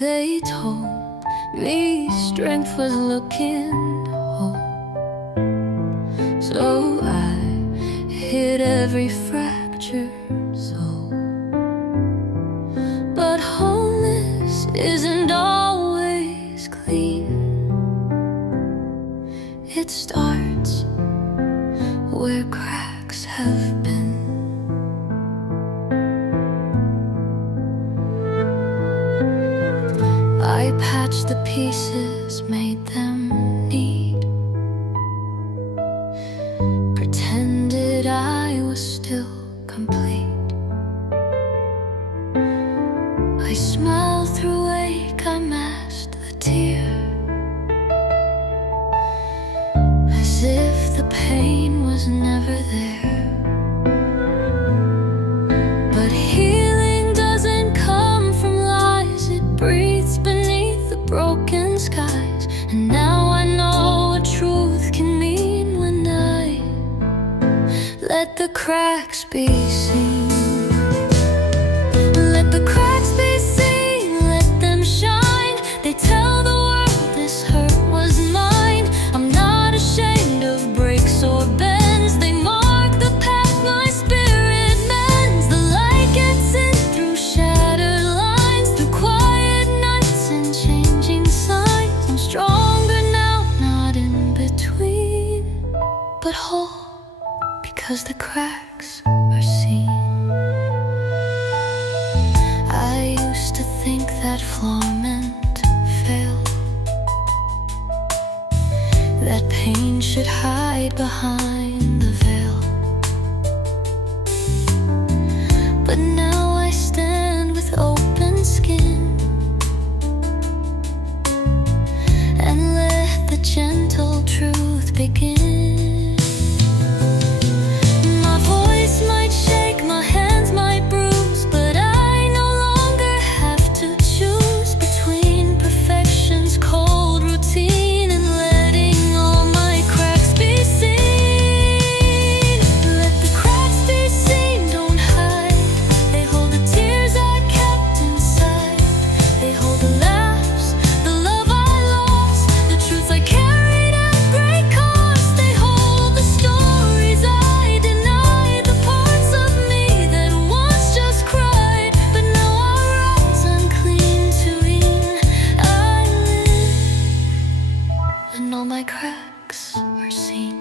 They told me strength was looking whole, so I hid every fractured soul. But wholeness isn't always clean. It starts where cracks have been. I patched the pieces, made them neat, pretended I was still complete. I smiled through ache, I masked the tear, as if the pain was never there. But healing doesn't come from lies, it breathes beneath the broken skies. And now I know what truth can mean when I let the cracks be seen. Let the cracks be seen, let them shine. They tell the world this hurt was mine. I'm not ashamed of breaks or bends. They mark the path my spirit mends. The light gets in through shattered lines, through quiet nights and changing signs. I'm stronger now, not in between, but whole, because the cracks are seen. I used to think that flaw meant fail, that pain should hide behind the veil. But now I stand with open skin and let the gentle truth begin. My voice might shake, my hands might bruise, but I no longer have to choose between perfection's cold routine and letting all my cracks be seen. Let the cracks be seen, don't hide. They hold the tears I kept inside. They hold the laughs, the love I lost, the truths I carried at great cost. They hold the stories I denied, the parts of me that once just cried, but now I rise unclean to win. I live, and all my cracks are seen.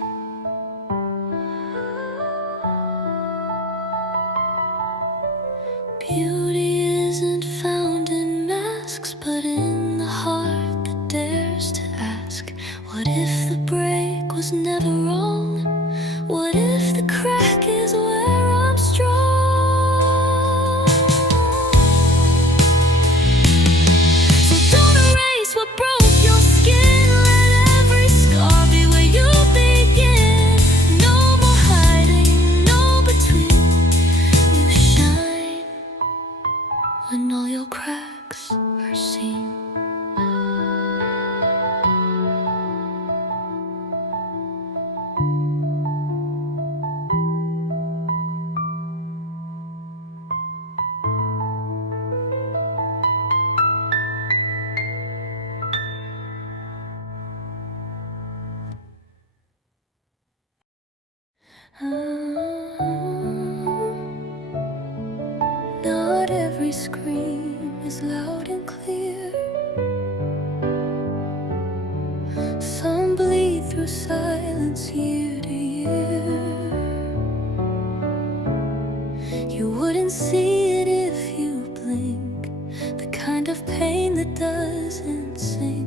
Beauty isn't found in masks, but in the heart that dares to ask, what if the break was never wrong? What if the crack is where I'm strong? So don't erase what broke your skin. Let every scar be where you begin. No more hiding, no between. You shine when all your cracks are seen. Not every scream is loud and clear. Some bleed through silence year to year. You wouldn't see it if you blink, the kind of pain that doesn't sink.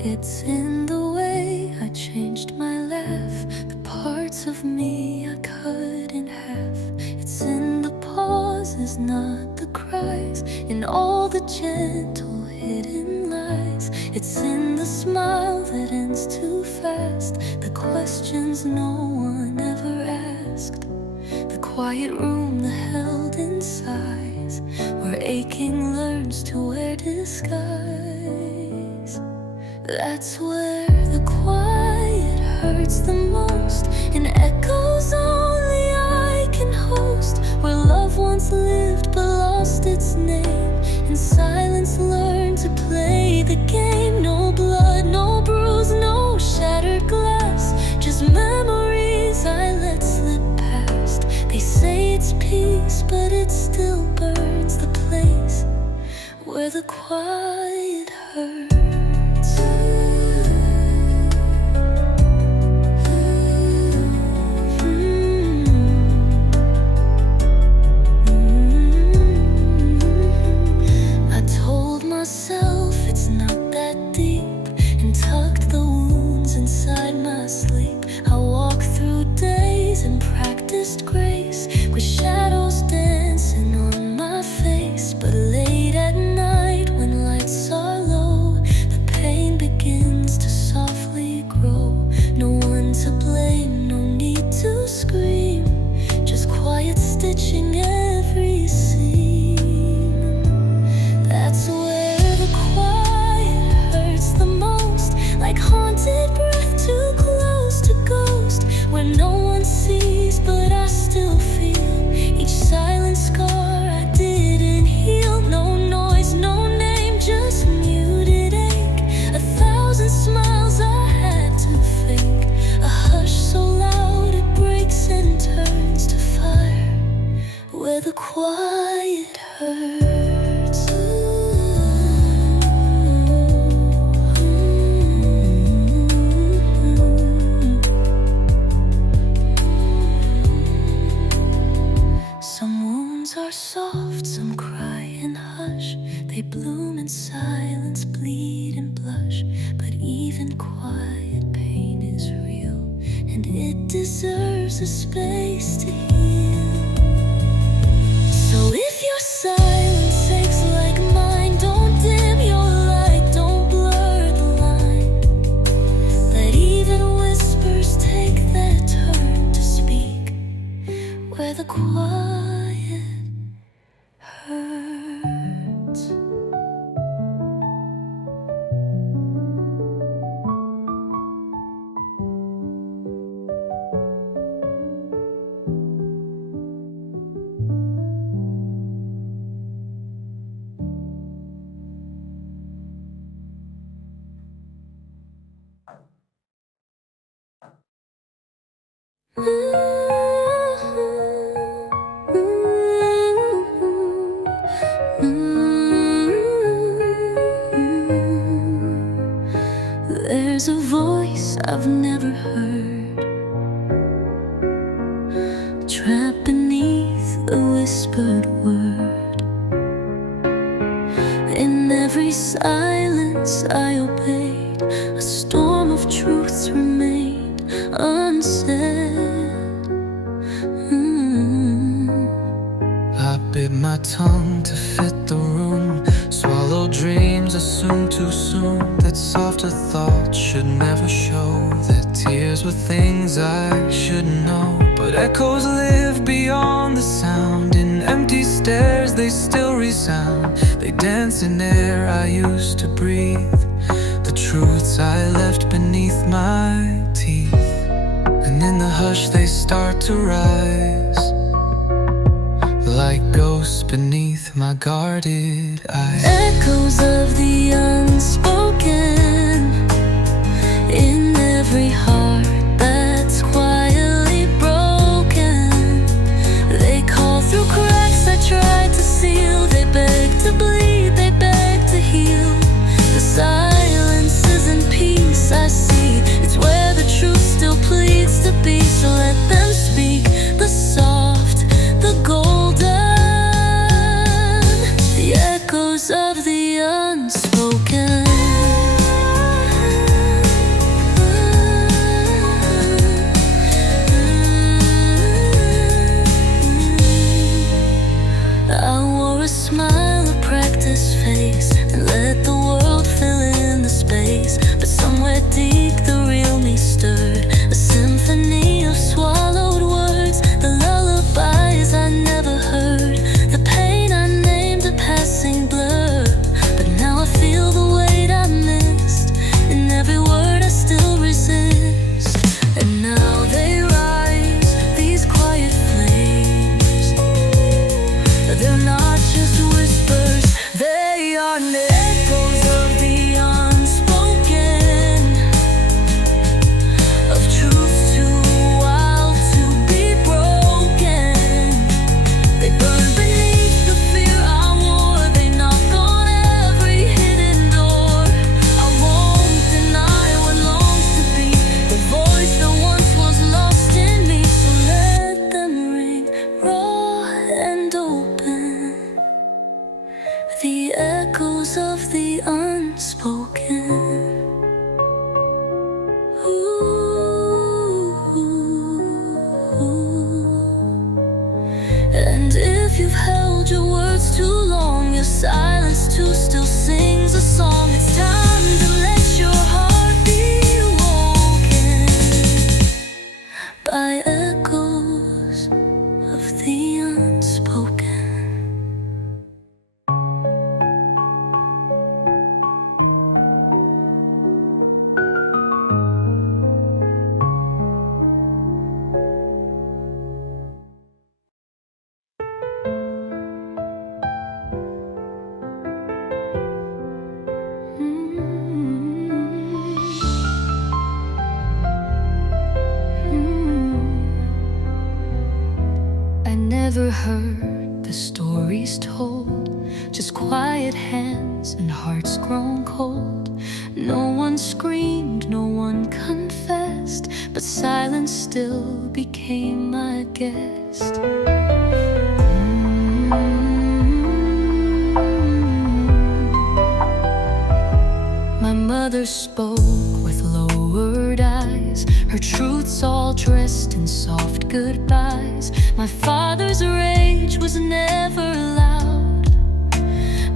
It's in the way I changed my laugh, the parts of me I cut in half. It's in the pauses, not the cries, in all the gentle hidden lies. It's in the smile that ends too fast, the questions no one ever asked, the quiet room, the held in sighs, where aching learns to wear disguise. That's where the quiet hurts the most, and echoes only I once lived but lost its name. In silence learned to play the game. No blood, no bruise, no shattered glass, just memories I let slip past. They say it's peace, but it still burns the place where the quiet hurts. I told myself it's not that deep, and tucked the wounds inside my sleep. I walked through days and practiced grace, with shadows dancing on my face. But late at night, when lights are low, the pain begins to softly grow. No one to blame, no need to scream, just quiet stitching every seam. That's where the quiet hurts the most, like haunted breath too close to ghost, where no one sees but I still feel each silent scar I didn't heal. No noise, no name, just muted ache. 1,000 smiles I had to fake, a hush so loud it breaks and turns to fire where the quiet hurts. Some wounds are soft, some cry and hush. They bloom in silence, bleed and blush. But even quiet pain is real, and it deserves a space to heal. So if your silence aches like mine, don't dim your light, don't blur the line. Let even whispers take their turn to speak where the quiet hurts. There's a voice I've never heard, trapped beneath a whispered word. In every silence I obeyed, a storm of truths remained unsaid. I bit my tongue to fit the room, swallowed dreams assumed too soon, that softer thoughts should never show, that tears were things I should know. But echoes live beyond the sound, in empty stares they still resound. They dance in air I used to breathe, the truths I left beneath my teeth. And in the hush they start to rise, like ghosts beneath my guarded eyes. Echoes of the unspoken in every heart that's quietly broken. They call through cracks I tried to seal. They beg to bleed, they beg to heal. The silence isn't peace I see, it's where the truth still pleads to be. So let them speak, the soft, the golden, the echoes of the unspoken. I wore a smile, a practiced face, and let the world fill in the space. But somewhere deep the real me stirred, a symphony of swallowing And if you've held your words too long, your silence too still sings a song. It's time to let your heart be woken by echoes of the unspoken. I never heard the stories told, just quiet hands and hearts grown cold. No one screamed, no one confessed, but silence still became my guest. My mother spoke with lowered eyes, her truths all dressed in soft goodbyes. My father's rage was never loud,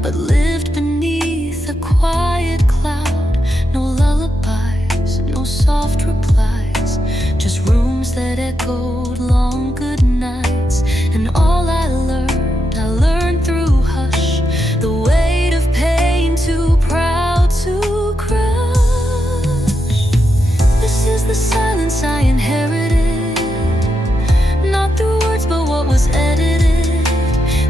but lived beneath a quiet cloud. No lullabies, no soft replies, just rooms that echoed long good nights. And all I learned through hush, the weight of pain too proud to crush. This is the silence I inherited, not through words but what was edited.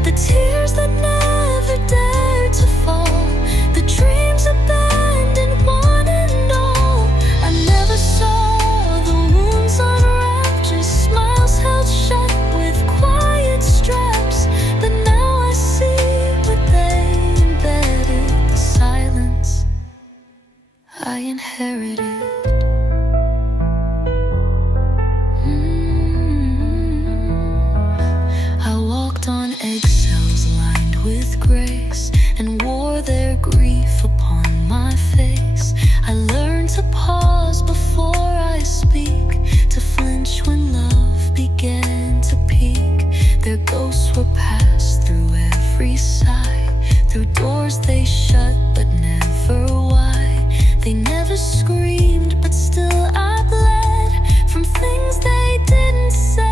The tears that never dared to fall, the dreams abandoned one and all. I never saw the wounds unwrapped, just smiles held shut with quiet straps. But now I see what they embedded, the silence I inherited. I walked on eggshells lined with grace and wore their grief upon my face. I learned to pause before I speak, to flinch when love began to peak. Their ghosts were passed through every sigh, through doors they shut but never why. They never screamed but still I bled from things they didn't say.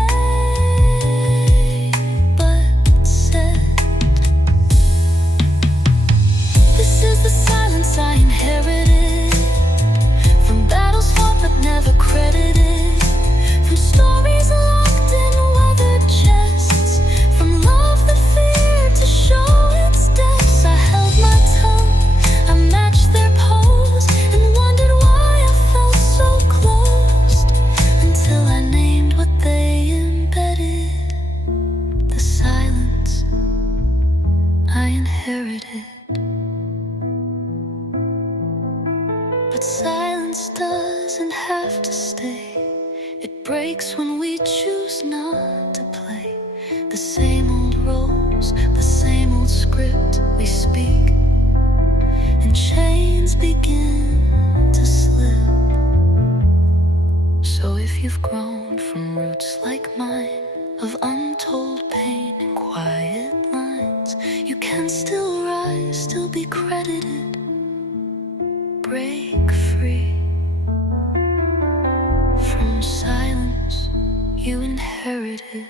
I inherited from battles fought but never credited, from stories locked in weathered chests, from love that feared to show its depths. I held my tongue, I matched their pose, and wondered why I felt so closed, until I named what they embedded, the silence I inherited. But silence doesn't have to stay. It breaks when we choose not to play the same old roles, the same old script we speak, and chains begin to slip. So if you've grown from roots like mine, of untold pain and quiet lines, you can still rise, still be credited. Break free from silence you inherited.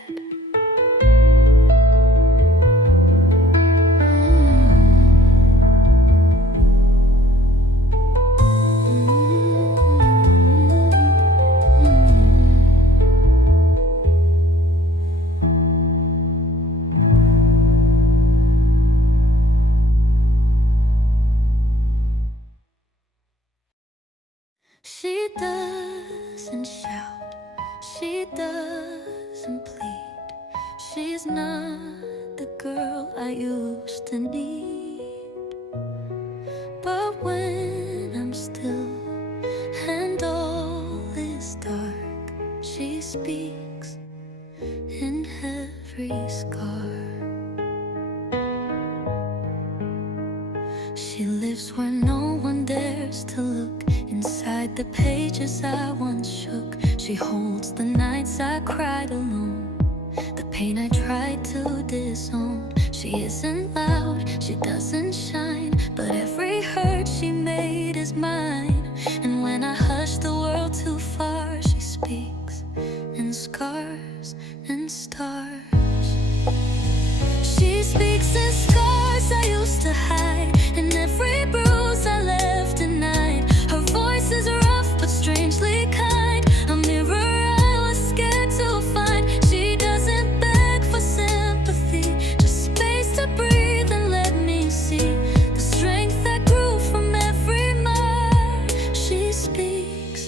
She doesn't shout, she doesn't plead. She's not the girl I used to need. But when I'm still and all is dark, she speaks in every scar. She lives where no one dares to look, inside the pages I once shook. She holds the nights I cried alone, the pain I tried to disown. She isn't loud, she doesn't shine, but every hurt she made is mine. And when I hush the world too far, she speaks in scars and stars. She speaks in scars I used to hide, in every bruise I left denied. Her voice is rough but strangely kind, a mirror I was scared to find. She doesn't beg for sympathy, just space to breathe and let me see the strength that grew from every mark. She speaks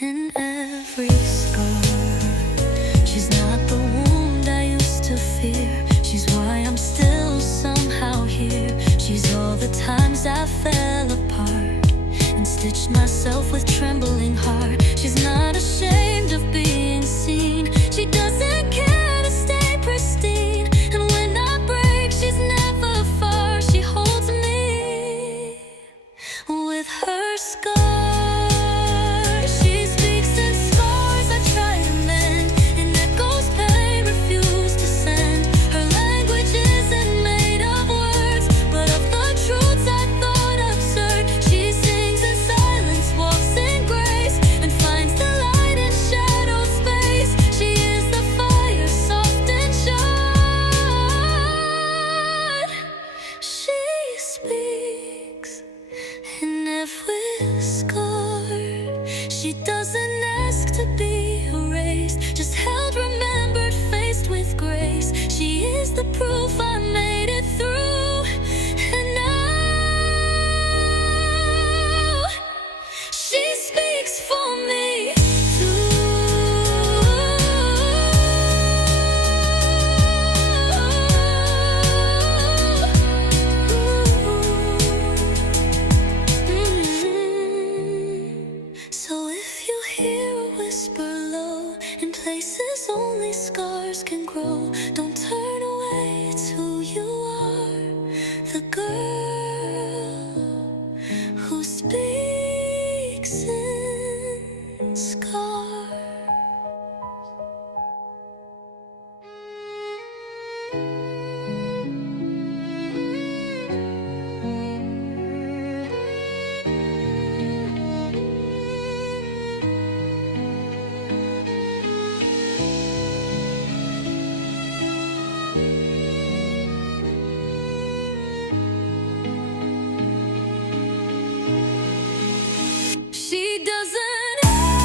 in every scar. She's not the wound I used to fear, she's why I'm still somehow here. She's all the times I fell apart and stitched myself with trembling heart. She's not ashamed of being seen, she doesn't care to stay pristine. And when I break, she's never far, she holds me with her scars. She speaks in scars I try to mend, in echoes pain refused to send. Her language isn't made of words, but of the truths I thought absurd. She sings in silence, walks in grace, and finds the light in shadow space. She is the fire, soft and short. She speaks in every scar. She doesn't ask to be erased, just held, remembered, faced with grace. She is the proof I made it through, and now she speaks for me too. So if you hear a whisper low in places only scars can grow, don't turn away, it's who you are, the girl who speaks in scars. She doesn't ask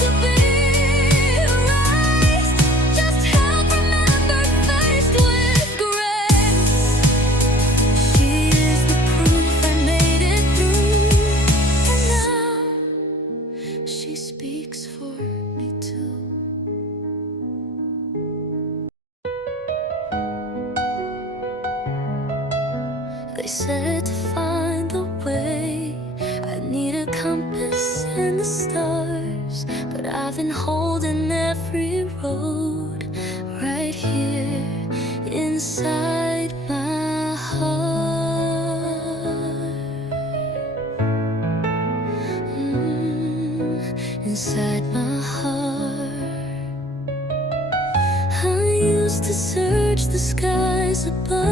to be erased, just held, remembered, faced with grace. She is the proof I made it through, and now she speaks for me too. They said to find the way, I need a compass and the stars, but I've been holding every road right here inside my heart. Inside my heart. I used to search the skies above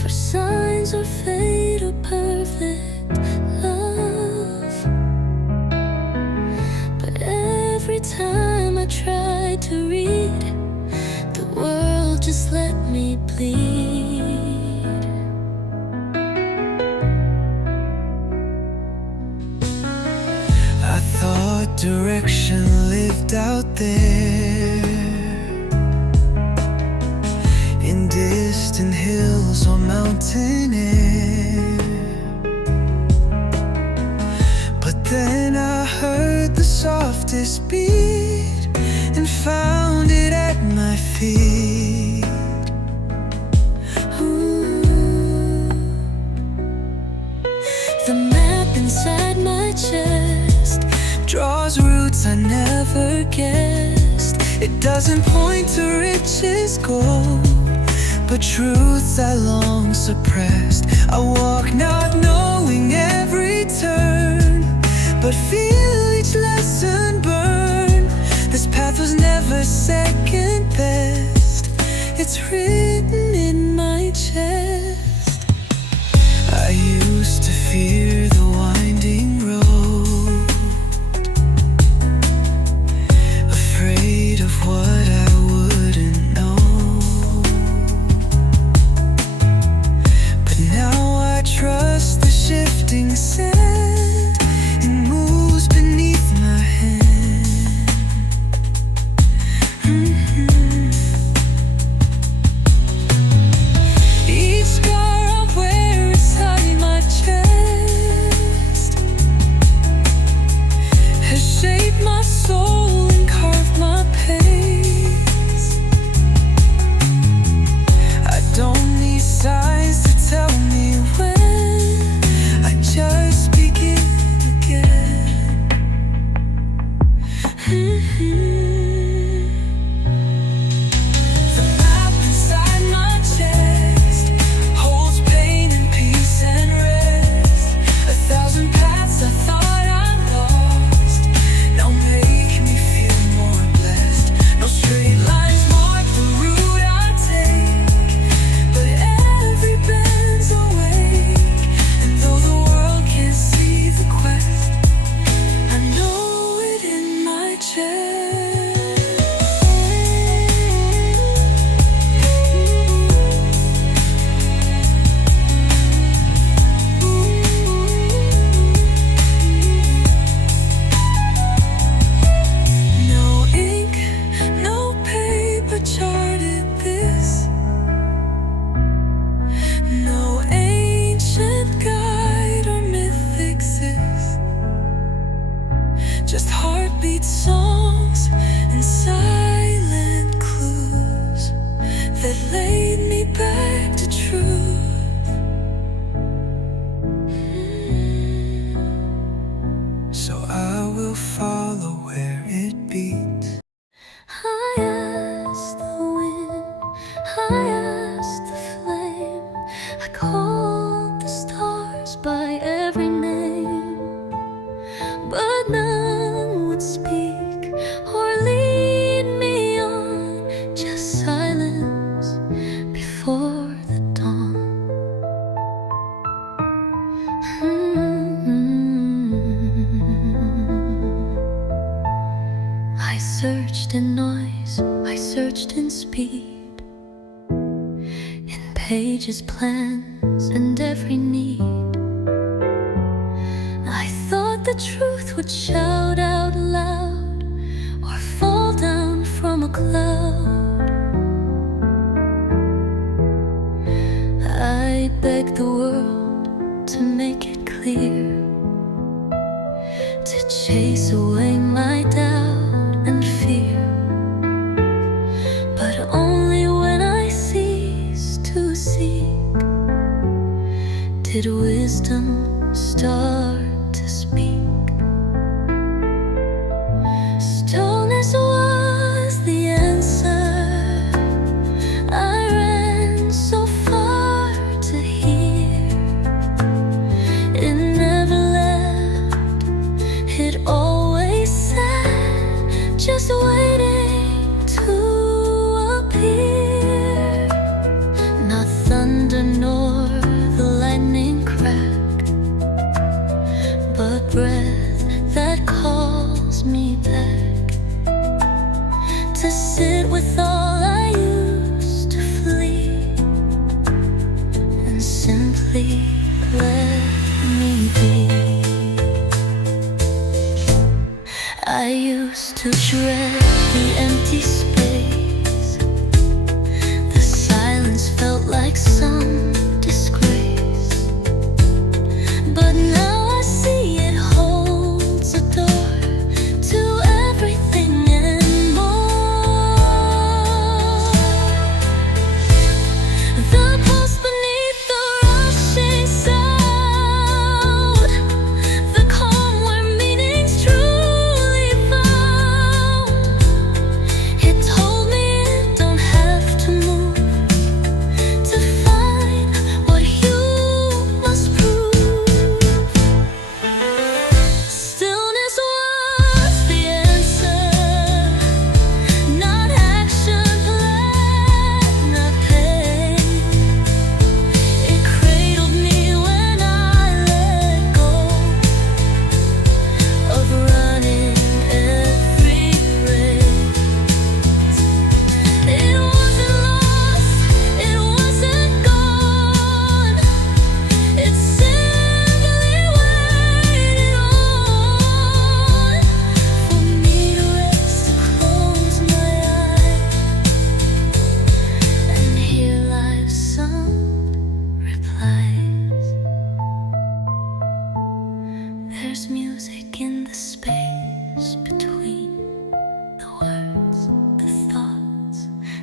for signs or fate or perfect love, but every time I tried to read, the world just let me bleed. I thought direction lived out there in distant hills or mountain air, but then I heard the softest beat and found it at my feet. Ooh. The map inside my chest Draws roots I never guessed. It doesn't point to riches, gold, but truths I long suppressed. I walk not knowing every turn, but feel each lesson soul and carve my pace. I don't need signs to tell me when. I just begin again. The map inside my chest holds pain and peace and rest. 1,000 paths I thought I lost now make me feel more blessed. No straight lines mark the route I take, but every bend's awake. And though the world can't see the quest, I know it in my chest. No ink, no paper charted this. No ancient guide or myth exists. Just heartbeat songs and silent clues that laid me back to truth. So I will follow where it beats. I asked the wind, I asked the flame, I called the stars by every name, but none would speak or lead me on, just silence before the dawn. I searched in noise, I searched in speed, in pages, plans, and every need. I thought the truth would shout out loud or fall down from a cloud. I begged the world to make it clear, to chase away my doubt and fear. But only when I ceased to seek did wisdom start to speak. Stillness was the answer. I ran so far to hear. It never left, it always said, just waiting to appear. Not thunder nor the lightning crack, but breath that calls me back to sit with all I used to flee and simply let me be. I used to dread the empty space. The silence felt like some disgrace. But now I see it holds a door to everything and more. The pulse beneath the rushing sound, the calm where meaning's truly found. It told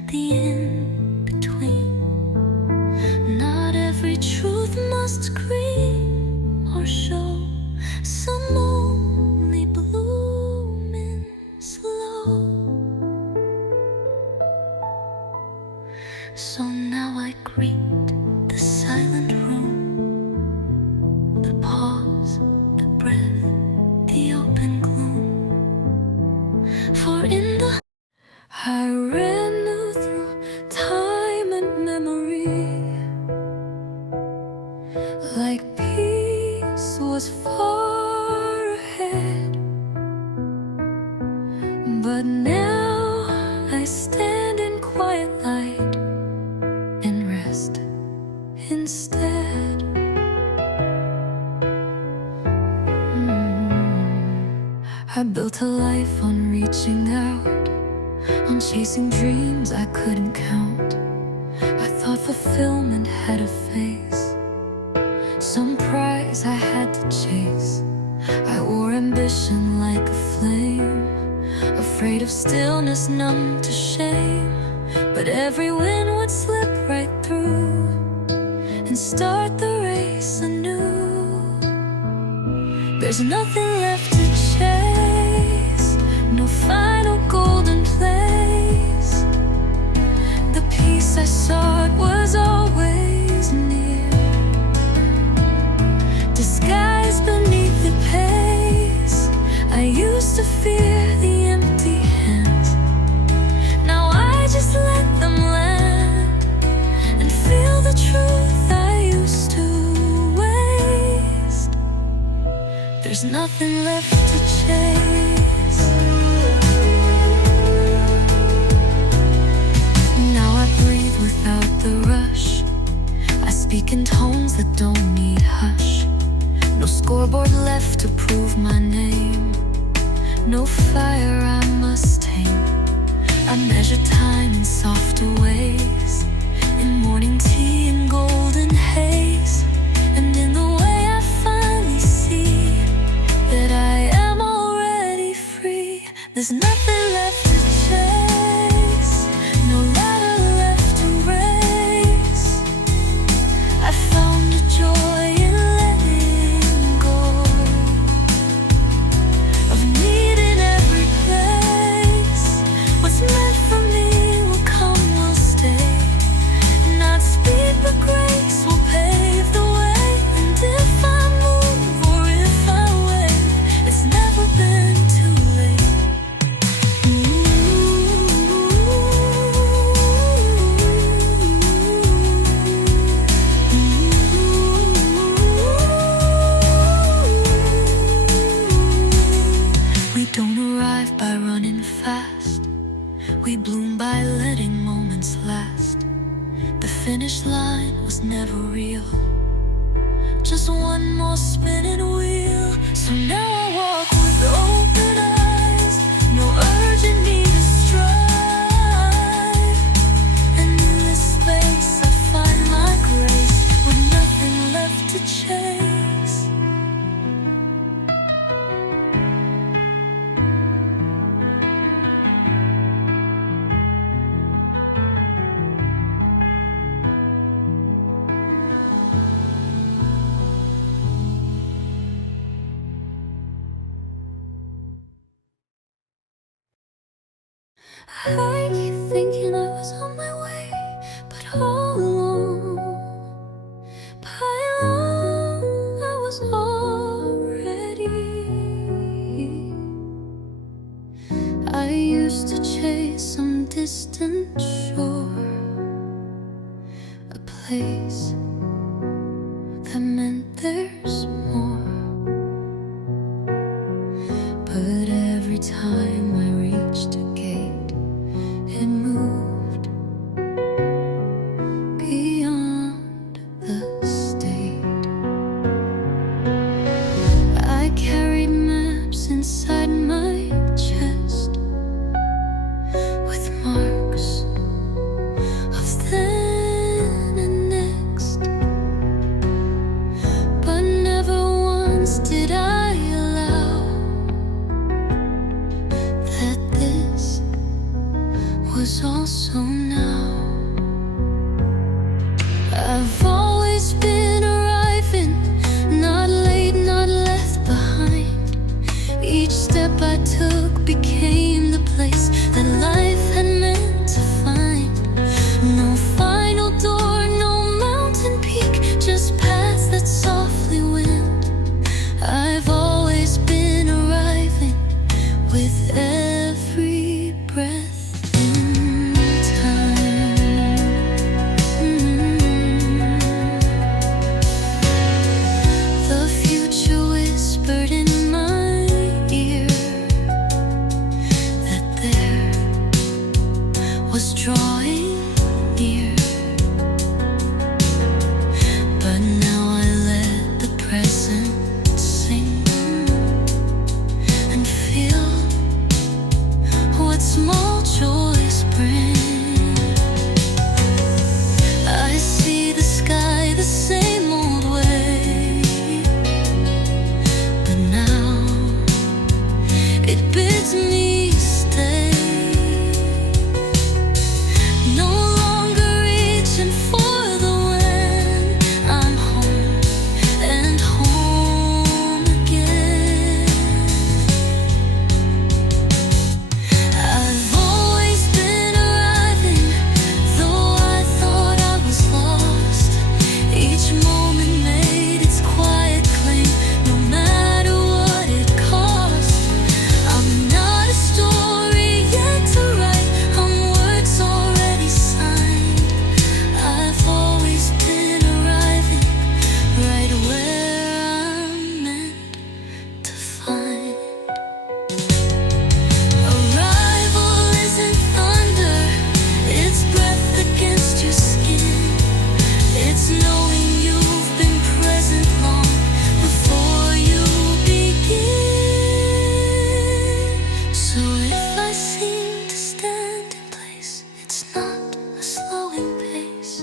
the in-between. Not every truth must scream or show. Some only bloom in slow. So now I greet the silent room, the pause, the breath, the open gloom. For in the I ran through time and memory, like peace was far ahead. But now I stand in quiet light and rest instead. I built a life on reaching out, on chasing dreams I couldn't count. I thought fulfillment had a face, some prize I had to chase. I wore ambition like a flame, afraid of stillness, numb to shame. But every wind would slip right through and start the race anew. There's nothing left to chase, no final golden place. The peace I sought was always near, disguised beneath the pace. I used to fear the empty hands, now I just let them land and feel the truth I used to waste. There's nothing left to chase. Now I breathe without the rush, I speak in tones that don't need hush. No scoreboard left to prove my name, no fire I must tame. I measure time in softer ways, in morning tea and golden haze. And in the way I finally see that I am already free. There's nothing left to chase, no ladder left to race. I found a joy in letting go of need in every place. What's meant for me will come, will stay. Not speed but grace will pave the way. And if I move or if I wait, it's never been too late. We don't arrive by running fast, we bloom by letting moments last. The finish line was never real, just one more spinning wheel. So now I walk with open eyes, no urgent need to strive. And in this space I find my grace, with nothing left to chase. I keep thinking I was on my way, but all along, by long, I was already. I used to chase some distant shore, a place that meant there's more. But every time I reached a gate, it moved beyond the state. I carried maps inside my chest, with marks of then and next. But never once did I allow that this was also now. every breath in time. The future whispered in my ear that there was drawing near. But now I let the present sing and feel what small joys bring. I see the sky the same old way, but now it bids me stay. No longer reaching for the when. I'm home and home again. I've always been arriving, though I thought I was lost. Each moment made its quiet claim, no matter what it cost. I'm not a story yet to write, I'm words already signed. I've always been arriving right where I'm meant to find. Arrival isn't thunder, it's breath against your skin. It's knowing you've been present long before you begin. So if I seem to stand in place, it's not a slowing pace.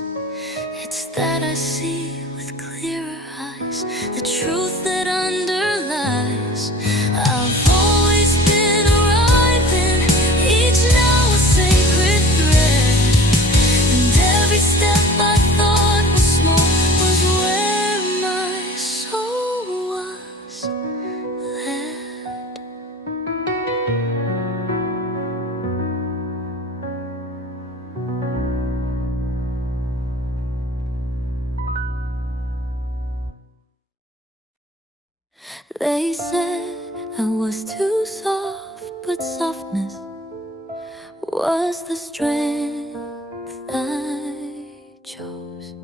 It's that I see with clearer eyes the truth that underlies. I've always been arriving, each now a sacred thread. And every step I thought was small was where my soul was led. They said I was too soft, but softness was the strength I chose.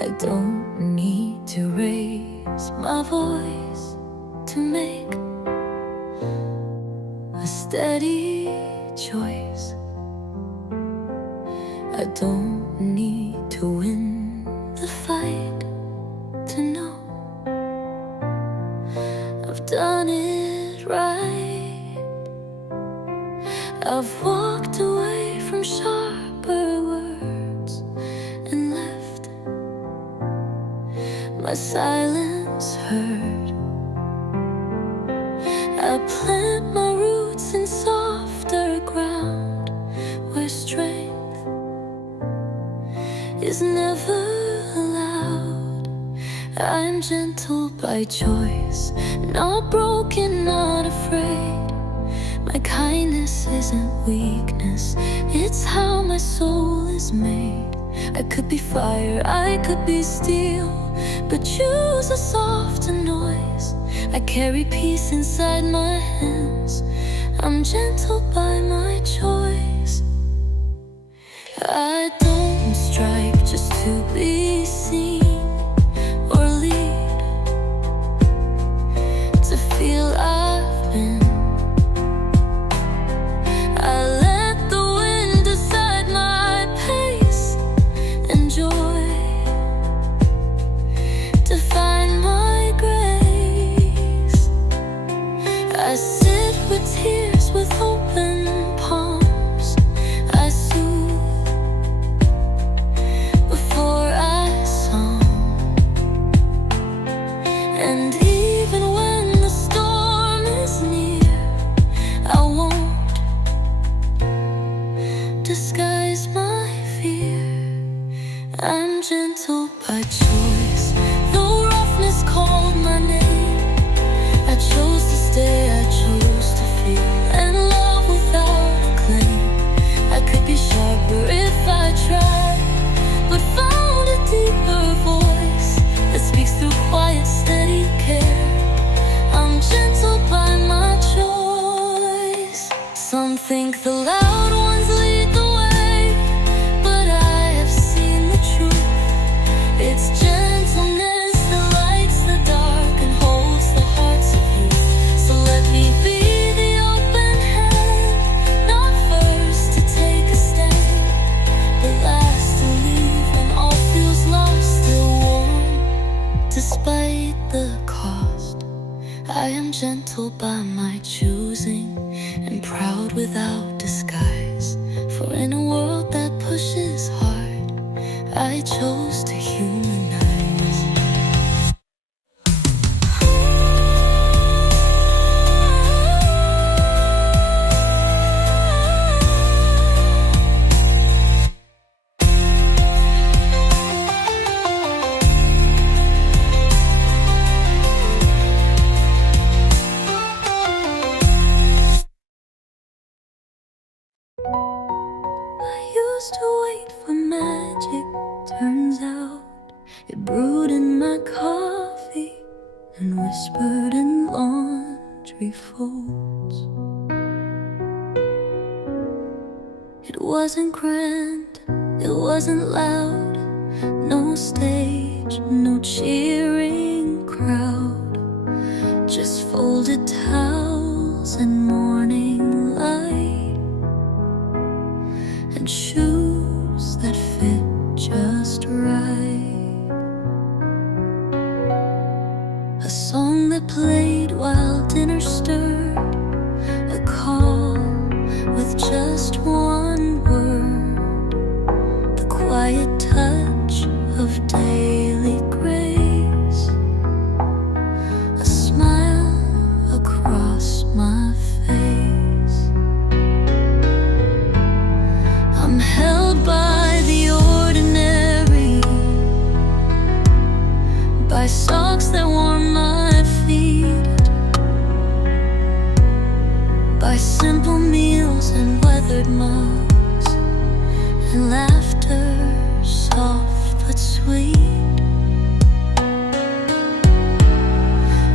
I don't need to raise my voice to make a steady choice. I don't need to win the fight to know I've done it right. I've walked away from sharper words and left my silence heard. I plant my roots in softer ground where strength is never allowed. I'm gentle by choice, not broken, not afraid. My kindness isn't weakness, it's how my soul is made. I could be fire, I could be steel, but choose a softer noise. I carry peace inside my hands, I'm gentle by my choice. I don't strike just to be seen or lead, to feel I've been. I let the wind decide my pace and joy, to find my grace. I sit with tears, with open palms. I soothe before I song. And even when the storm is near, I won't disguise my fear. I'm gentle by choice, though roughness called my name. I chose to stay, I chose to feel, and love without a think the loud ones lead the way, but I have seen the truth. It's gentleness that lights the dark and holds the hearts of youth. So let me be the open hand, not first to take a stand, but last to leave when all feels lost, still warm despite the cost. I am gentle by my choosing and proud without disguise. For in a world that pushes hard, I chose to humanize. Used to wait for magic, turns out it brewed in my coffee and whispered in laundry folds. It wasn't grand, it wasn't loud, no stage, no cheering crowd, just folded towels and morning light and shoes that fit just right. A song that played while dinner stirred, a call with just one word, the quiet touch of daily grace, a smile across my face. I'm held by the ordinary, by socks that warm my feet, by simple meals and weathered mugs, and laughter soft but sweet.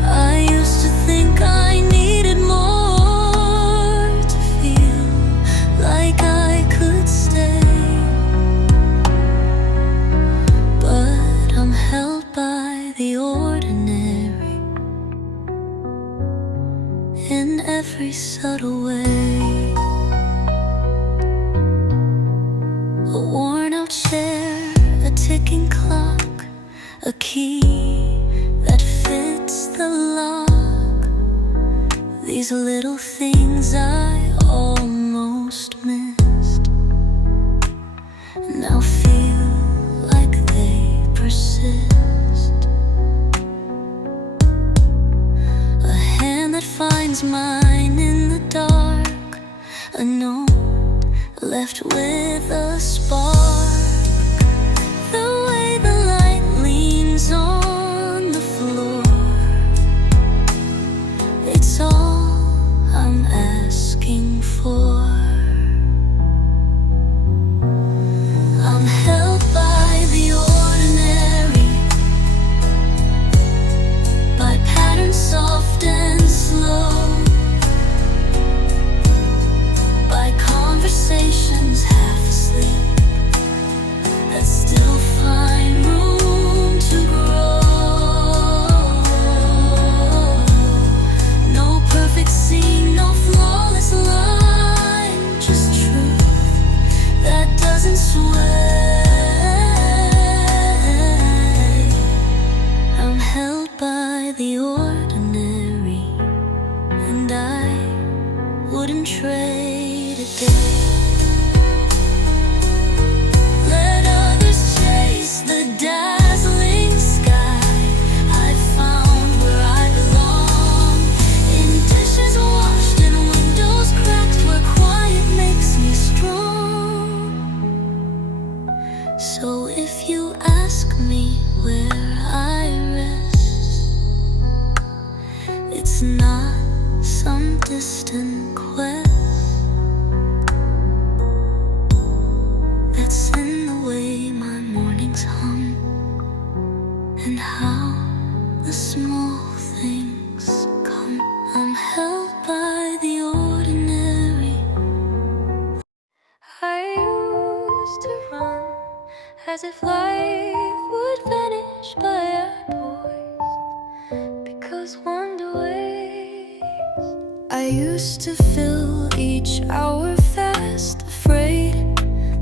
I used to think I needed more to feel like I could stay, but I'm held by the ordinary in every subtle way. A worn out chair, a ticking clock, a key that fits the lock. These little things I almost missed now feel like they persist. A hand that finds mine in the dark, a note left with a spark, the way the light leans on the floor. It's all I'm asking for. I'm held by the ordinary, by patterns soft and slow, by conversations half asleep that still find room to grow. No perfect scene, no flawless line, just truth that doesn't sway. I'm held by the ordinary, and I wouldn't trade a day. Let others chase the dazzling sky. I found where I belong, in dishes washed and windows cracked, where quiet makes me strong. So if you ask me where I rest, it's not some distant quest. That's in the way my mornings hum, and how the small things come. I'm held by the ordinary as if life would vanish, but I poised because wonder waits. I used to fill each hour fast, afraid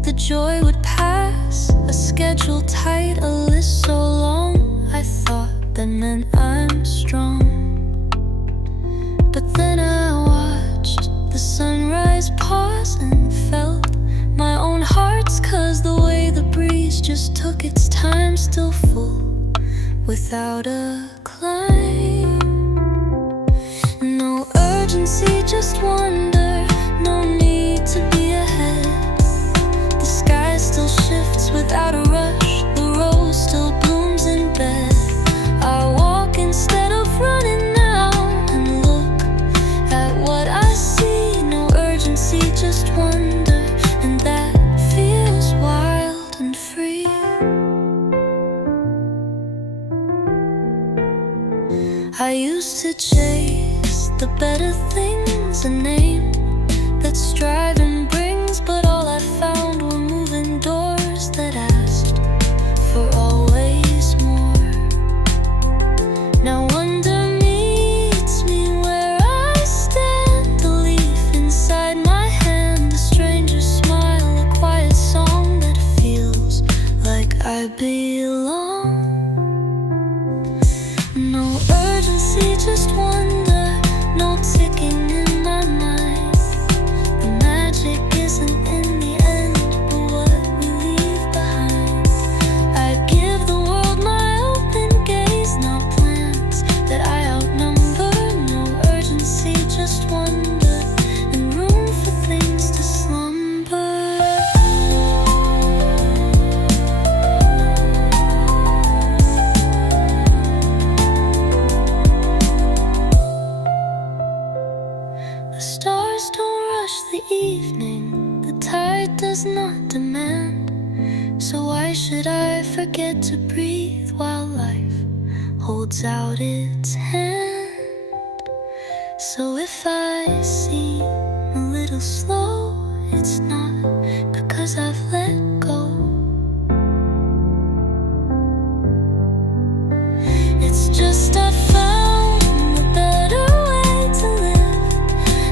the joy would pass. A schedule tight, a list so long, I thought that meant I'm strong. But then I watched the sunrise, pause, and felt my own heart's, 'cause the way the breeze just took its time, still full without a climb. No urgency, just wonder, no need to be ahead. The sky still shifts without a rush, the rose still blooms in bed. I walk instead of running now and look at what I see. No urgency, just wonder, and that feels wild and free. I used to chase the better things, a name that striving brings, but all I found were moving doors that asked for always more. Now wonder meets me where I stand, a leaf inside my hand, a stranger's smile, a quiet song that feels like I belong. No urgency, just wonder, no ticking in my mind. The magic isn't in the end, but what we leave behind. I give the world my open gaze, not plans that I outnumber. No urgency, just wonder, and room for things to slumber. The stars don't rush the evening, the tide does not demand. So why should I forget to breathe while life holds out its hand? So if I seem a little slow, it's not because I've let go. It's just I found a better way to live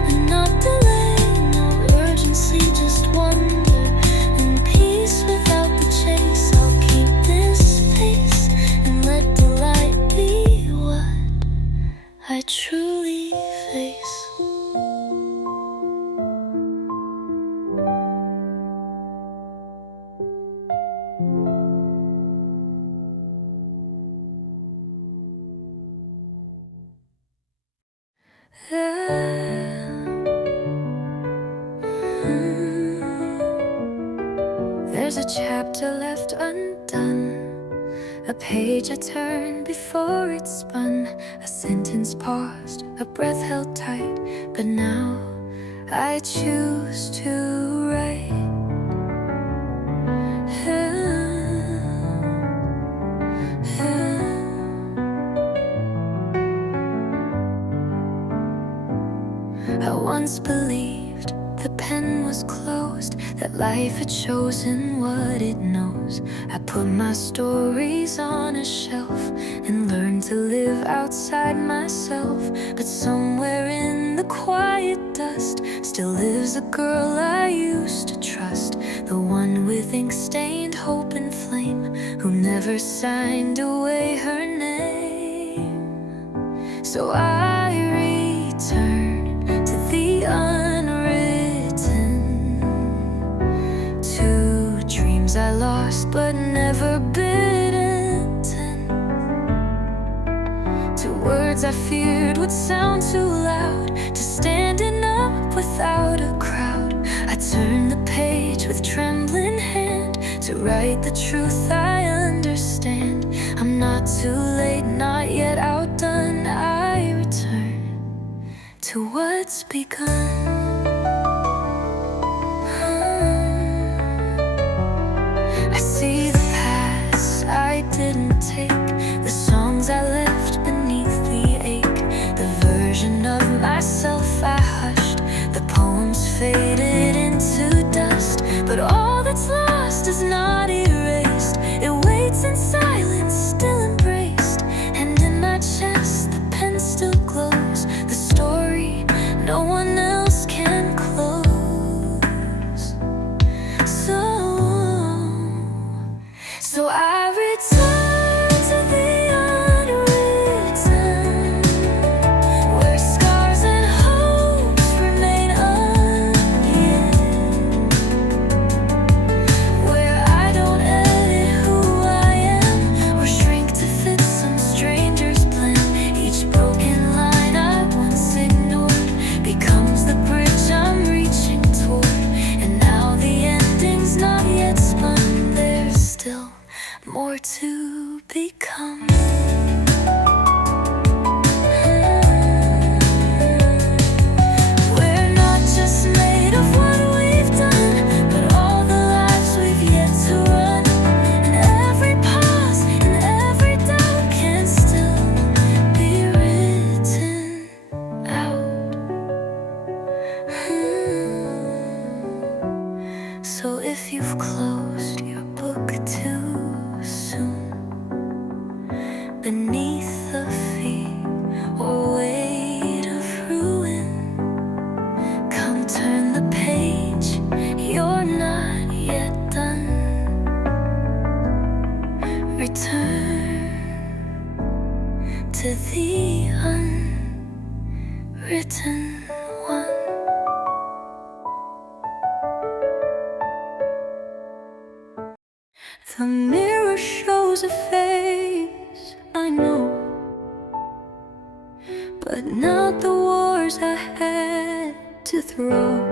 and not delay. No urgency, just wonder, and peace without the chase. I'll keep this pace and let the light be what I truly face. There's a chapter left undone, a page I turned before it spun, a sentence paused, a breath held tight, but now I choose to write. I once believed the pen was closed, that life had chosen what it knows. I put my stories on a shelf and learned to live outside myself. But somewhere in the quiet dust still lives a girl I used to trust, the one with ink-stained hope and flame, who never signed away her name. So I return to the unwritten, to dreams I lost but never bitten, to words I feared would sound too loud, to standing up without a crowd. I turn the page with trembling hand to write the truth I understand. I'm not too late, not yet outdone. I return to what's begun. I see the paths I didn't take, the songs I left beneath the ache, the version of myself I hushed, the poems faded into dust. But all that's lost is not erased, no one else can close. So I return to the unwritten, where scars and hopes remain unending, where I don't edit who I am or shrink to fit some stranger's plan. Each broken line I once ignored becomes the bridge I'm reaching toward. And now the ending's not yet spun, there's still more to become. We're not just made of what we've done, but all the lives we've yet to run. And every pause and every doubt can still be written out. So if you've closed your book too soon, beneath the feet or weight of ruin, come turn the page, you're not yet done. Return to the unwritten one. The mirror shows a face I know, but not the wars I had to throw.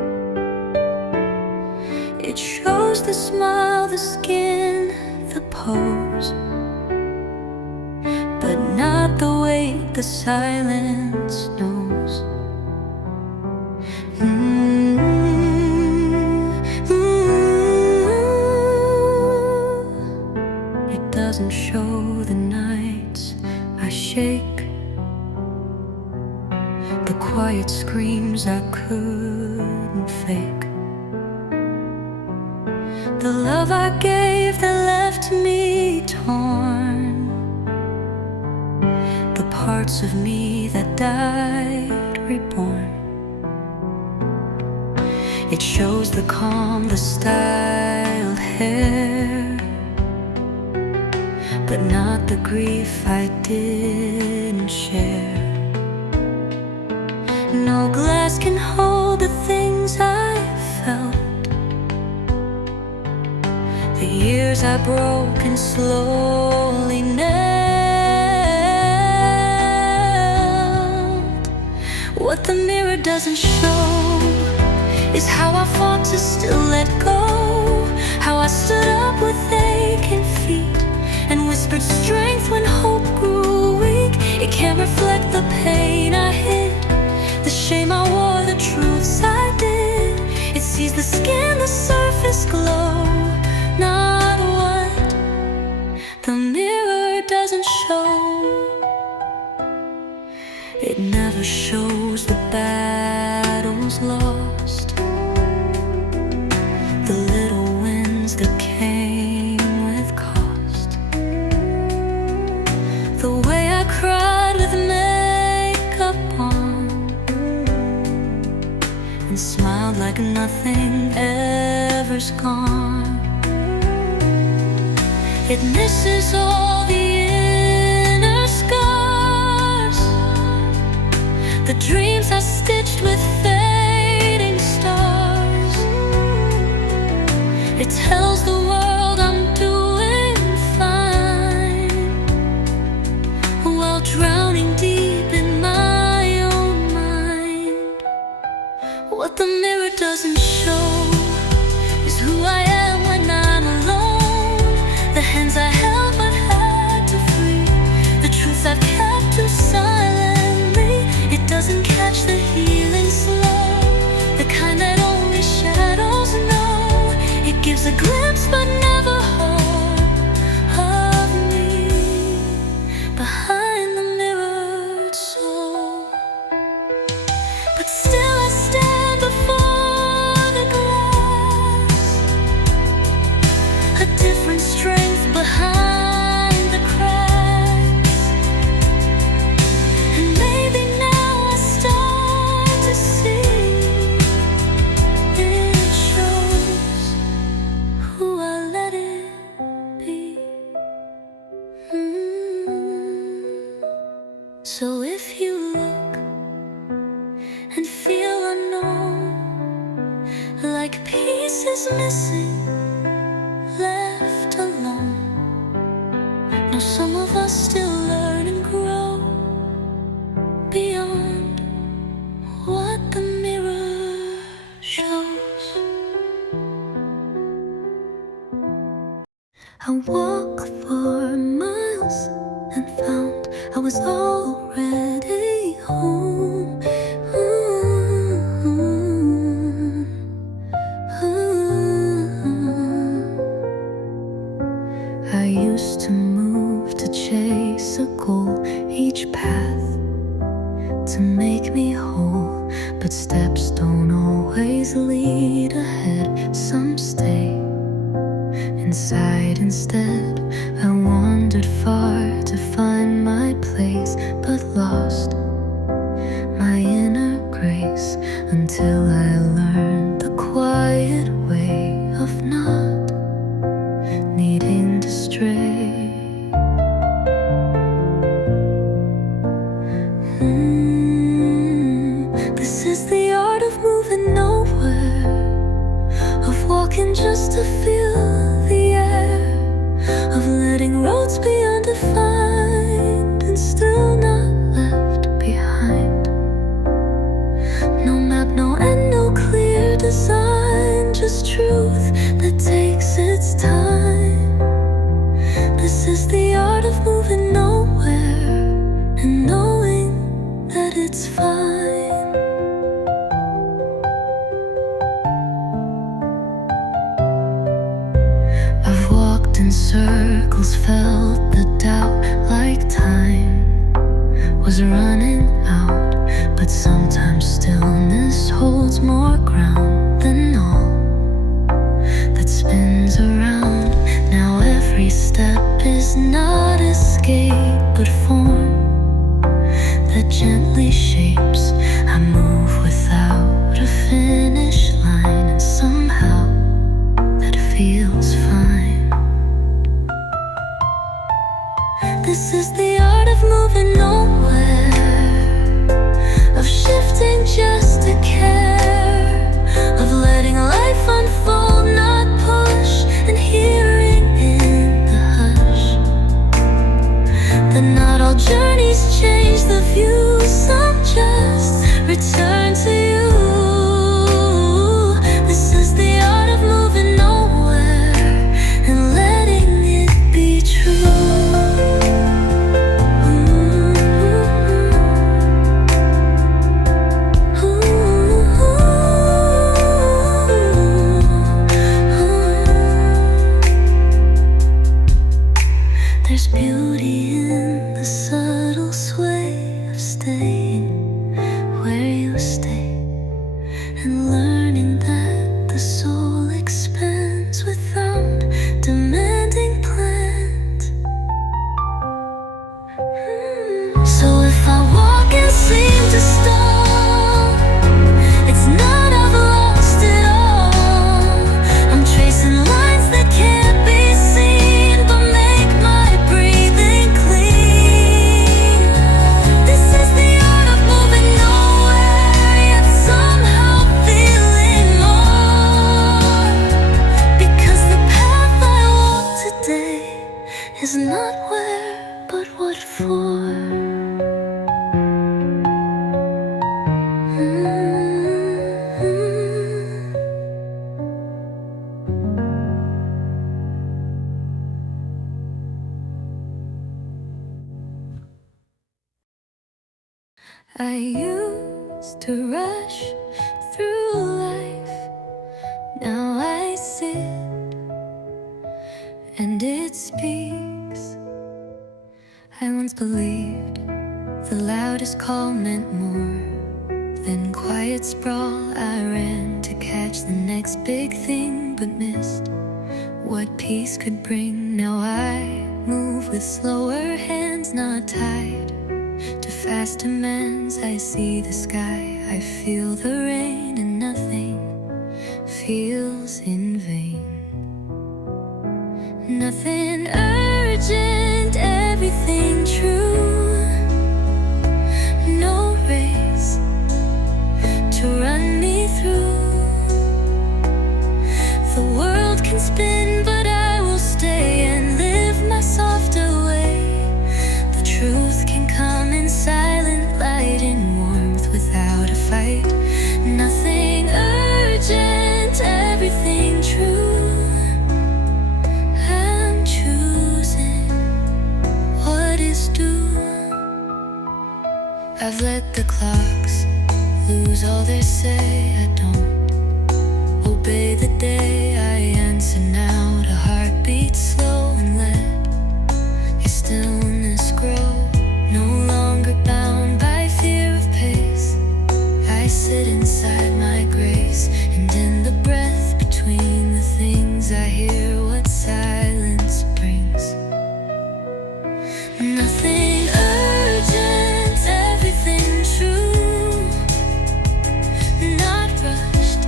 It shows the smile, the skin, the pose, but not the weight the silence knows. It doesn't show the nights I shake, the quiet screams I couldn't fake, the love I gave that left me torn, the parts of me that died reborn. It shows the calm, the styled hair, but not the grief I didn't share. No glass can hold the things I felt, the years I broke and slowly knelt. What the mirror doesn't show is how I fought to still let go, how I stood up with aching feet and whispered strength when hope grew weak. It can't reflect the pain I hid, the shame I wore, the truths I did. It sees the skin, the surface glow, not what the mirror doesn't show. It never shows the battles lost, the little wins that came with cost, the way I cried with makeup on and smiled like nothing ever's gone. It misses all the inner scars, the dreams I stitched with fading stars. It tells the world I'm doing fine, while drowning deep in my own mind. What the mirror doesn't show is who I am when I'm alone, the hands I held but had to free, the truths I've kept too silently. It doesn't catch the healing slow, the kind that only shadows know. It gives a glimpse but never harm of me behind the mirrored soul. But still I stand before the glass, a different strength behind the cracks. And maybe now I start to see is missing, left alone. Now some of us still learn and grow beyond what the mirror shows. I walked for miles and found I was already home. I used to move to chase a goal, each path to make me whole. But steps don't always lead ahead, some stay inside instead. I wandered far to find my place, but lost my inner grace until I learned the quiet way of not needing to stray. This is the art of moving nowhere, of walking just to feel the air, of letting roads be undefined and still not left behind. No map, no end, no clear design, just truth that takes its time. This is the art of moving nowhere and knowing that it's fine. I've walked in circles, felt the doubt like time was running out. But sometimes stillness holds more ground than all that spins around. Now every step is not escape, but form that gently shapes. I move without a finish line, and somehow that feels fine. This is the art of moving nowhere, of shifting just to care, of letting life unfold, not push, and hearing in the hush that not all journeys change the view, some just return to you. This is the art of moving nowhere and letting it be true. There's beauty in the subtle sway of staying where you stay, and learning that the soul expands without demanding plans. So if I walk and seem to stall, it's not I've lost it all. I'm tracing lines that can't be seen, but make my breathing clean. This is the art of moving nowhere, yet somehow feeling more. Because the path I walk today is not where, but what for. I used to rush through life, now I sit and it speaks. I once believed the loudest call meant more than quiet sprawl. I ran to catch the next big thing, but missed what peace could bring. Now I move with slower hands, not tied to fast demands. I see the sky, I feel the rain, and nothing feels in vain. Nothing urgent, everything true. No race to run me through. can spin, but I will stay and live my softer way. The truth can come in silent light, in warmth without a fight. Nothing urgent, everything true. I'm choosing what is due. I've let the clocks lose all their say. I don't obey the day. I answer now to heartbeats slow, and let your stillness grow. No longer bound by fear of pace, I sit inside my grace, and in the breath between the things I hear what silence brings. Nothing urgent, everything true. Not rushed,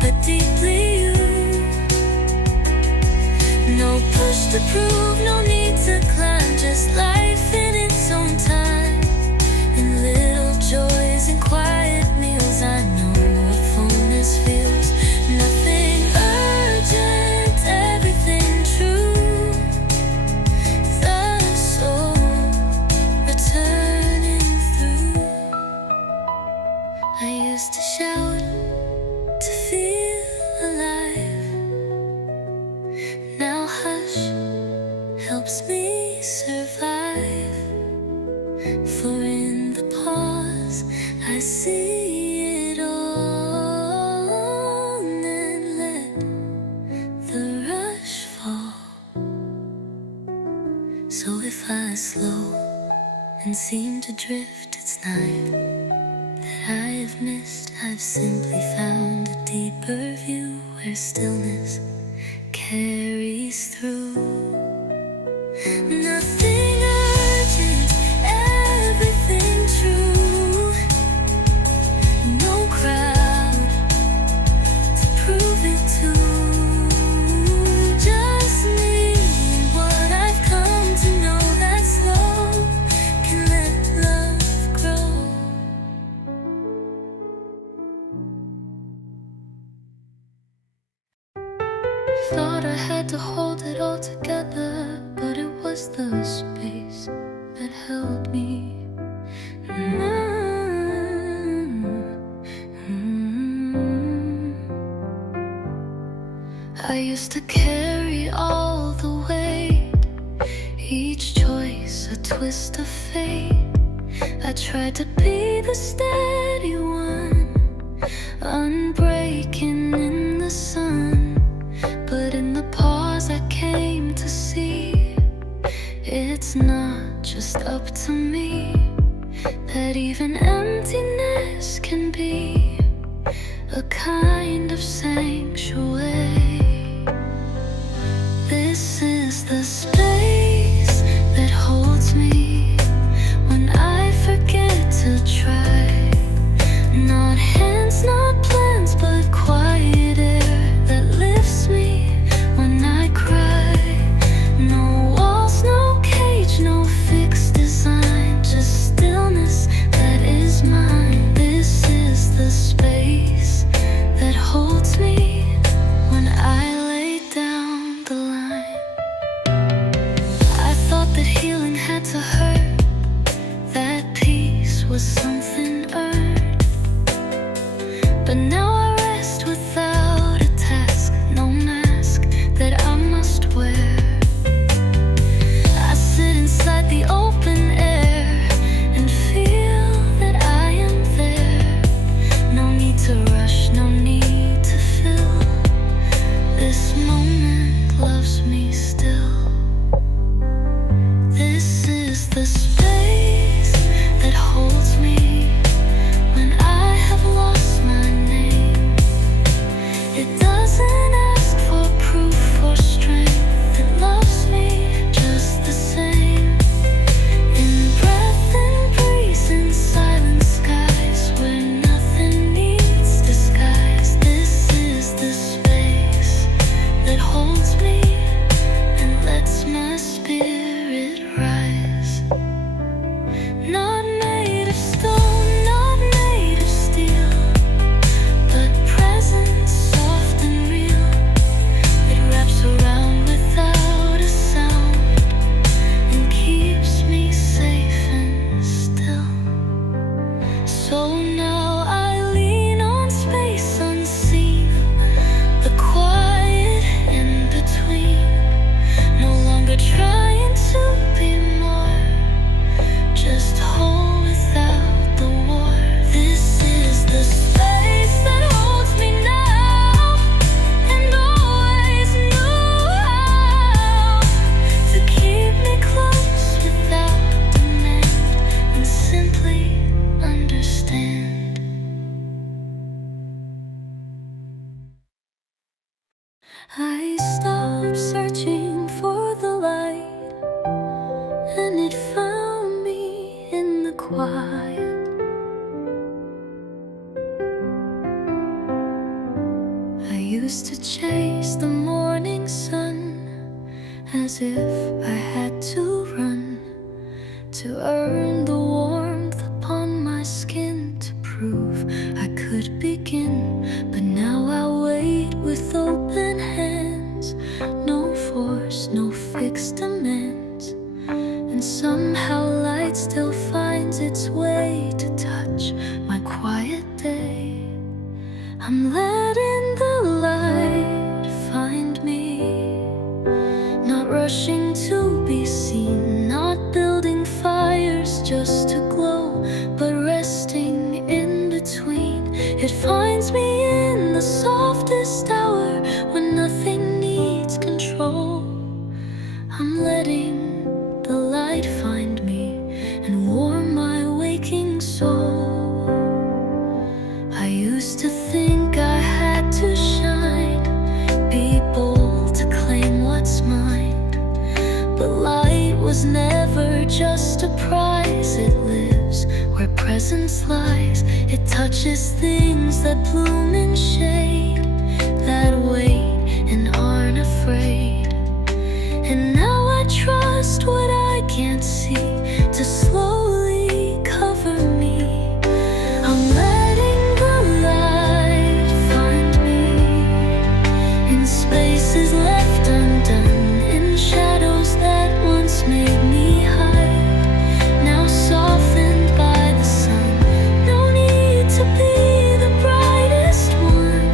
but deeply you. No push to prove, no need to climb, just life in its own time. In little joys and quiet meals, I know what fullness feels. Nothing urgent, everything true. The soul returning through. I used to shout to feel alive. Now hush helps me survive. For in the pause I see it all, and let the rush fall. So if I slow and seem to drift, it's not that I have missed. I've simply found a deeper view where stillness carries through. Nothing urgent, everything true. No crowd to prove it to. Just me and what I've come to know, that slow can let love grow. Thought I had to hold it all together, but it was the space that held me. I used to carry all the weight, each choice a twist of fate. I tried to be the steady one, unbreaking in the sun. But in the pause I came to see, it's not just up to me, that even emptiness can be a kind of sanctuary. This is the space that holds me when I forget to try. Not hands, not plans, but quiet air that lifts me when I cry. No walls, no cage, no fixed design, just stillness that is mine. This is the space that holds me when I lay down the line. I thought that healing had to hurt, that peace was something earned. But now I rest without a task, no mask that I must wear. I sit inside the open air and feel that I am there. No need to rush, no need to fill. This moment loves me still. This is the space that holds me when I have lost my name. I stopped searching for the light, and it found me in the quiet. I used to chase the morning sun as if I had to run to earn the warmth upon my skin, to prove I could begin. But now I wait with open hands, no force, no fixed demands, and somehow light still finds its way to touch my quiet day. I'm letting the light find me, not rushing to be seen, not building fires just to glow, but resting in between. It finds me in the softest hour when nothing needs control. I'm letting the light find me and warm my waking soul. I used to think I had to shine, be bold to claim what's mine, but light was never just a prize. It lives where presence lies. It touches things that bloom in shade, that wait and aren't afraid. And now I trust what I can't see to slowly cover me. I'm letting the light find me in spaces left undone, in shadows that once made me hide, now softened by the sun. No need to be the brightest one,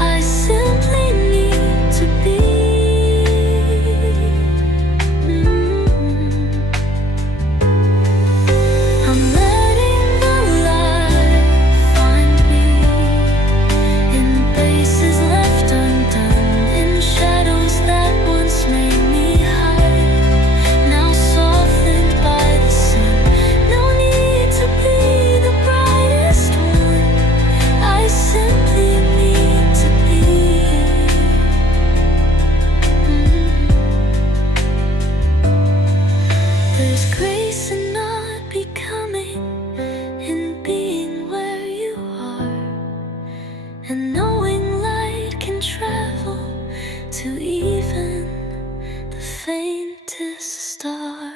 I simply need to be. I'm letting the light find me in places left undone, in shadows that once made me hide, now softened by the sun. No need to be the brightest one, I simply need to be. There's grace in not becoming, in being where you are, and knowing light can travel to even the faintest star.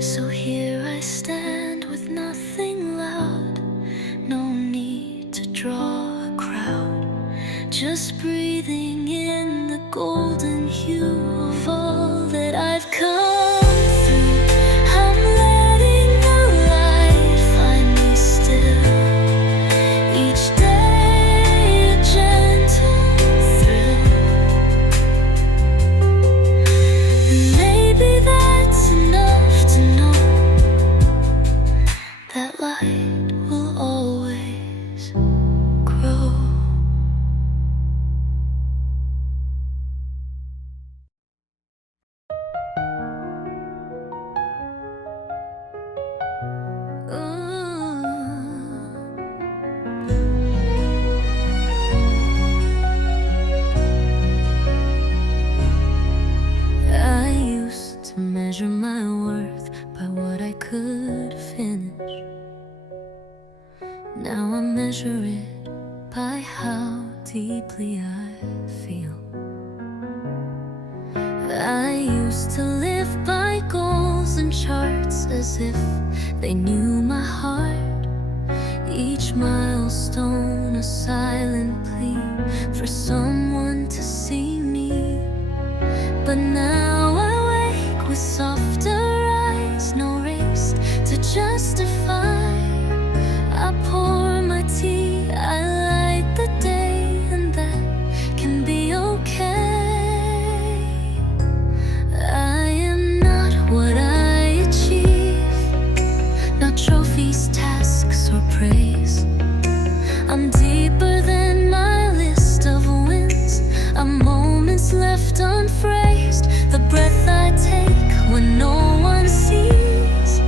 So here I stand with nothing loud, no need to draw a crowd, just breathing in the golden hue of all that I've come through. I'm letting the light find me still, each day a gentle thrill. And maybe that's enough to know that light will always grow. I used to measure my worth by what I could finish. Now I measure it by how deeply I feel. I used to live by goals and charts as if they knew my heart. Each milestone a silent plea for someone to see me. But now I wake with softer eyes, no race to justify. I pour my tea, I light the day, and that can be okay. I am not what I achieve, not trophies, tasks, or praise. I'm deeper than my list of wins, a moments left unphrased, the breath I take when no one sees,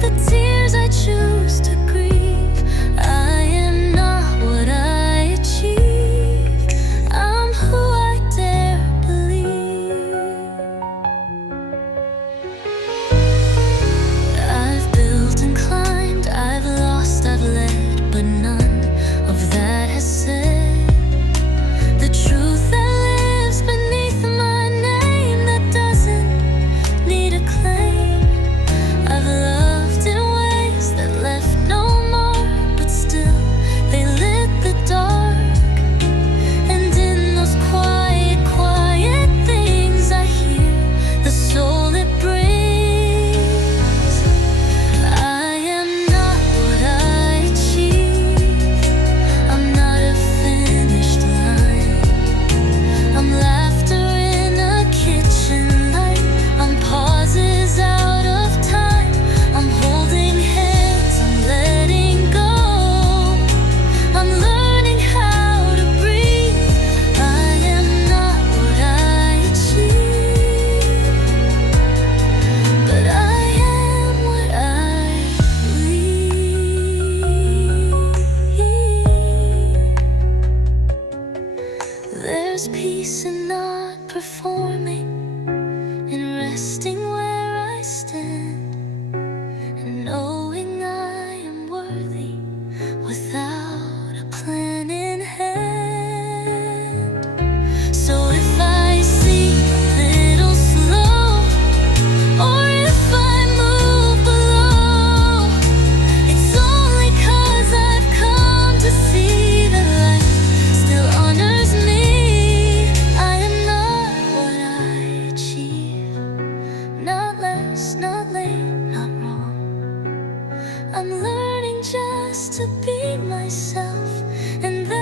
the tears I choose to grieve. I am not what I achieve, I'm be myself, and that's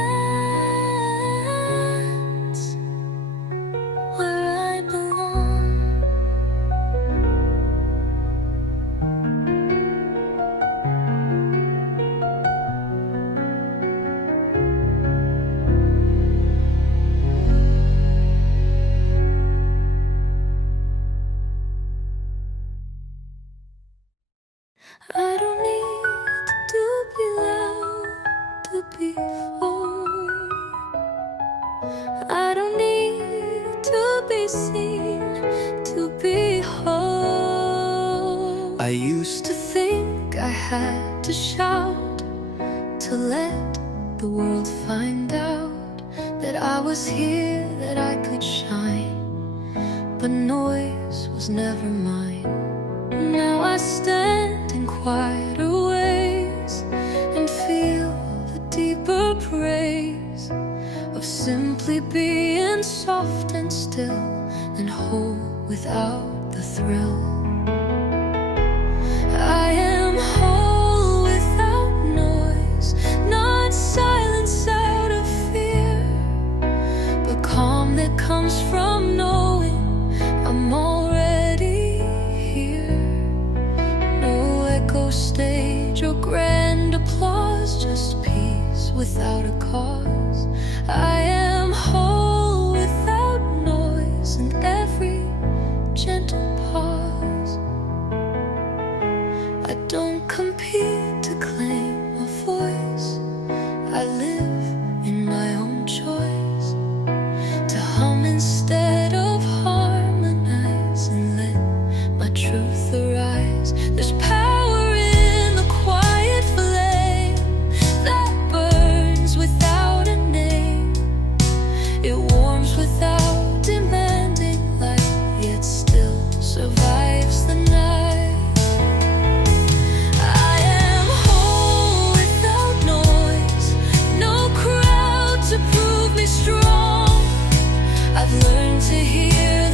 where I belong. I don't need to be loud to be whole. I don't need to be seen to be whole. I used To think I had to shout to let the world find out that I was here, that I could shine, but noise was never mine. Now I stand in quieter ways and feel the deeper praise of simply being soft and still and whole without the thrill. I am whole without noise, not silence out of fear, but calm that comes from knowing I'm already here. No echo stage or grand applause, just peace without a cause. I am whole without noise and every gentle pause. I don't compete to claim a voice. I live in my own choice, to hum instead of harmonize and let my truth arise. There's power in the quiet flame that burns without a name. It warms without demanding light, yet still survives the night. I am whole without noise, no crowd to prove me strong. I've learned to hear